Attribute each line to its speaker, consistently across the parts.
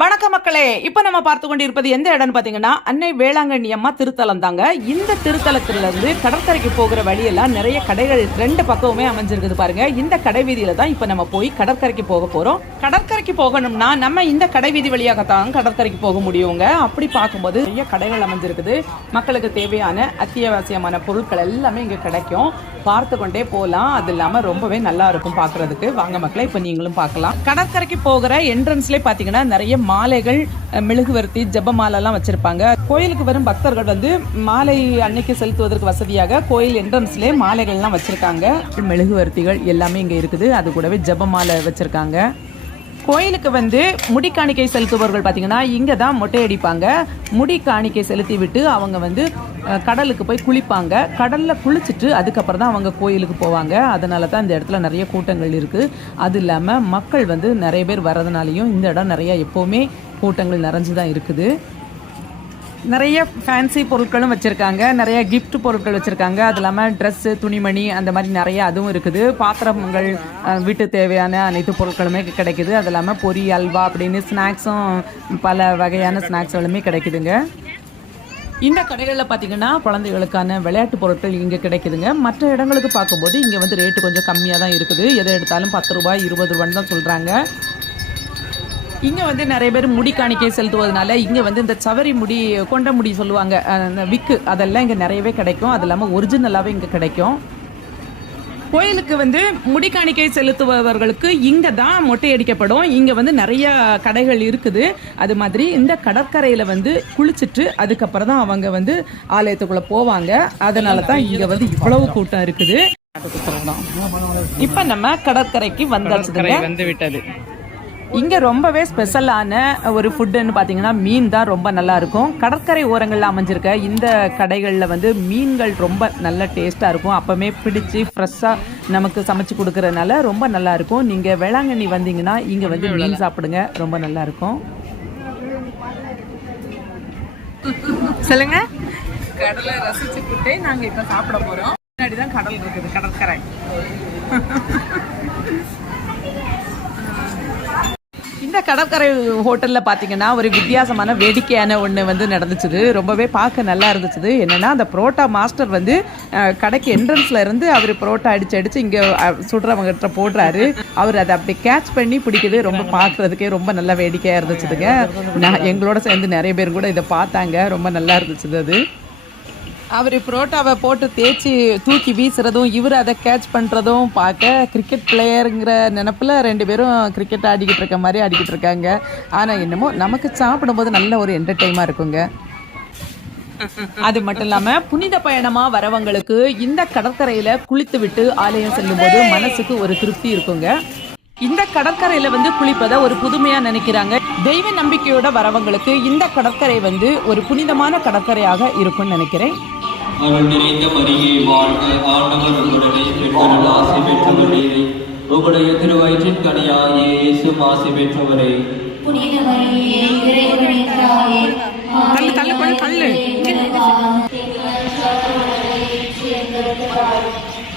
Speaker 1: வணக்க மக்களே இப்ப நம்ம பார்த்து கொண்டு இருப்பது எந்த இடம்னு பாத்தீங்கன்னா அன்னை வேளாங்கண்ணி அம்மா திருத்தலம் தாங்க. இந்த திருத்தலத்திலிருந்து கடற்கரைக்கு போகிற வழியெல்லாம் நிறைய கடைகள் ரெண்டு பக்கமுமே அமைஞ்சிருக்குது பாருங்க. இந்த கடை வீதியில தான் இப்ப நம்ம போய் கடற்கரைக்கு போக போறோம். கடற்கரைக்கு போகணும்னா நம்ம இந்த கடை வீதி வழியாகத்தான் கடற்கரைக்கு போக முடியுங்க. அப்படி பார்க்கும்போது நிறைய கடைகள் அமைஞ்சிருக்குது. மக்களுக்கு தேவையான அத்தியாவசியமான பொருட்கள் எல்லாமே இங்க கிடைக்கும். பார்த்து கொண்டே போகலாம் அது இல்லாம ரொம்பவே நல்லா இருக்கும் பார்க்கிறதுக்கு. வாங்க மக்களை இப்ப நீங்களும் பார்க்கலாம். கடற்கரைக்கு போகிற என்ட்ரன்ஸ்லேயே பாத்தீங்கன்னா நிறைய மாலைகள் மெழுகுவர்த்தி ஜெப மாலைலாம் வச்சிருப்பாங்க. கோயிலுக்கு வரும் பக்தர்கள் வந்து மாலை அன்னைக்கு செலுத்துவதற்கு வசதியாக கோயில் என்ட்ரன்ஸ்லேயே மாலைகள்லாம் வச்சிருக்காங்க. மெழுகுவர்த்திகள் எல்லாமே இங்க இருக்குது. அது கூடவே ஜெப மாலை வச்சிருக்காங்க. கோயிலுக்கு வந்து முடி காணிக்கை செலுத்துபவர்கள் பார்த்தீங்கன்னா இங்கே தான் மொட்டை அடிப்பாங்க. முடி காணிக்கை செலுத்தி விட்டு அவங்க வந்து கடலுக்கு போய் குளிப்பாங்க. கடலில் குளிச்சுட்டு அதுக்கப்புறம் தான் அவங்க கோயிலுக்கு போவாங்க. அதனால தான் இந்த இடத்துல நிறைய கூட்டங்கள் இருக்குது அது இல்லாமல் மக்கள் வந்து நிறைய பேர் வர்றதுனாலையும் இந்த இடம் நிறைய எப்போவுமே கூட்டங்கள் நிறைஞ்சு தான் இருக்குது. நிறைய ஃபேன்சி பொருட்களும் வச்சுருக்காங்க. நிறைய கிஃப்ட் பொருட்கள் வச்சுருக்காங்க. அது இல்லாமல் ட்ரெஸ்ஸு துணிமணி அந்த மாதிரி நிறைய அதுவும் இருக்குது. பாத்திரங்கள் வீட்டு தேவையான அனைத்து பொருட்களுமே கிடைக்குது. அது இல்லாமல் பொரி அல்வா அப்படின்னு ஸ்நாக்ஸும் பல வகையான ஸ்நாக்ஸ்களுமே கிடைக்குதுங்க. இந்த கடைகளில் பார்த்தீங்கன்னா குழந்தைகளுக்கான விளையாட்டு பொருட்கள் இங்கே கிடைக்குதுங்க. மற்ற இடங்களுக்கு பார்க்கும்போது இங்கே வந்து ரேட்டு கொஞ்சம் கம்மியாக தான் இருக்குது. எதை எடுத்தாலும் பத்து ரூபாய் இருபது ரூபான்னு தான் சொல்கிறாங்க இங்கே வந்து நிறைய பேர் முடி காணிக்கை செலுத்துவதனால இங்கே வந்து இந்த சவரி முடி கொண்ட முடி சொல்லுவாங்க விக்கு அதெல்லாம் இங்கே நிறையவே கிடைக்கும். அது இல்லாமல் ஒரிஜினலாகவே இங்கே கிடைக்கும். கோயிலுக்கு வந்து முடி காணிக்கை செலுத்துபவர்களுக்கு இங்கே தான் மொட்டை அடிக்கப்படும் இங்கே வந்து நிறைய கடைகள் இருக்குது. அது மாதிரி இந்த கடற்கரையில் வந்து குளிச்சுட்டு அதுக்கப்புறம் தான் அவங்க வந்து ஆலயத்துக்குள்ளே போவாங்க. அதனால தான் இங்கே வந்து இவ்வளவு கூட்டம் இருக்குது. இப்போ நம்ம கடற்கரைக்கு வந்தாச்சுங்க.
Speaker 2: வந்து விட்டது.
Speaker 1: இங்க ரொம்பவே ஸ்பெஷலான ஒரு ஃபுட்டுன்னு பார்த்தீங்கன்னா மீன் தான் ரொம்ப நல்லா இருக்கும். கடற்கரை ஓரங்களில் அமைஞ்சிருக்க இந்த கடைகளில் வந்து மீன்கள் ரொம்ப நல்ல டேஸ்ட்டாக இருக்கும். அப்போவே பிடிச்சி ஃப்ரெஷ்ஷாக நமக்கு சமைச்சு கொடுக்கறதுனால ரொம்ப நல்லா இருக்கும். நீங்கள் வேளாங்கண்ணி வந்தீங்கன்னா இங்கே வந்து மீன் சாப்பிடுங்க ரொம்ப நல்லா இருக்கும்.
Speaker 2: சொல்லுங்க.
Speaker 1: கடலை ரசிச்சுக்கிட்டே நாங்கள் இப்போ சாப்பிட போகிறோம் முன்னாடி தான் கடல் இருக்குது கடற்கரை. இந்த கடற்கரை ஹோட்டலில் பார்த்தீங்கன்னா ஒரு வித்தியாசமான வேடிக்கையான ஒன்று வந்து நடந்துச்சுது. ரொம்பவே பார்க்க நல்லா இருந்துச்சுது. என்னன்னா அந்த புரோட்டா மாஸ்டர் வந்து கடைக்கு என்ட்ரன்ஸ்ல இருந்து அவர் புரோட்டா அடிச்சு அடிச்சு இங்கே சுடுறவங்ககிட்ட போடுறாரு. அவர் அதை அப்படி கேட்ச் பண்ணி பிடிக்குது. ரொம்ப பார்க்குறதுக்கே ரொம்ப நல்ல வேடிக்கையாக இருந்துச்சுதுங்க. நான் எங்களோட சேர்ந்து நிறைய பேர் கூட இதை பார்த்தாங்க. ரொம்ப நல்லா இருந்துச்சுது அது. அவர் புரோட்டாவை போட்டு தேய்ச்சி தூக்கி வீசுறதும் இவர் அதை கேட்ச் பண்ணுறதும் பார்க்க கிரிக்கெட் பிளேயருங்கிற நினப்பில் ரெண்டு பேரும் கிரிக்கெட் ஆடிக்கிட்டு இருக்க மாதிரி ஆடிக்கிட்டு இருக்காங்க. ஆனால் என்னமோ நமக்கு சாப்பிடும்போது நல்ல ஒரு என்டர்டைமாக இருக்குங்க. அது மட்டும் இல்லாம புனித பயணமா வரவங்களுக்கு இந்த கடற்கரையில குளித்து விட்டு ஆலயம் செல்லும்போது மனசுக்கு ஒரு திருப்தி இருக்குங்க. இந்த கடற்கரையில வந்து குளிப்பதை ஒரு புதுமையா நினைக்கிறாங்க. தெய்வ நம்பிக்கையோட வரவங்களுக்கு இந்த கடற்கரை வந்து ஒரு புனிதமான கடற்கரையாக இருக்கும்னு நினைக்கிறேன்.
Speaker 3: அருள் நிறைந்த மரியே வாழ்க. ஆண்டவர் உங்களுடைய பெண்களுள் ஆசை பெற்றவரே. உங்களுடைய திருவயிற்றின் கனியாயே இயேசு ஆசை பெற்றவரே.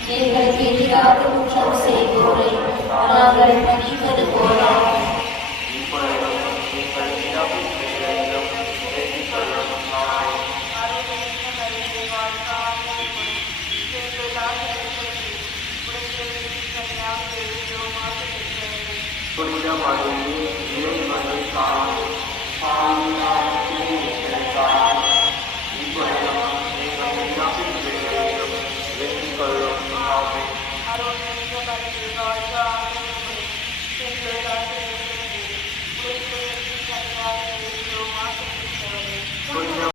Speaker 4: எங்களுக்கு எதிராக குற்றம் செய்வோரை. நாங்கள் மன்னிப்பது போல.
Speaker 3: पुण्य वाले ये मनुष्य पानी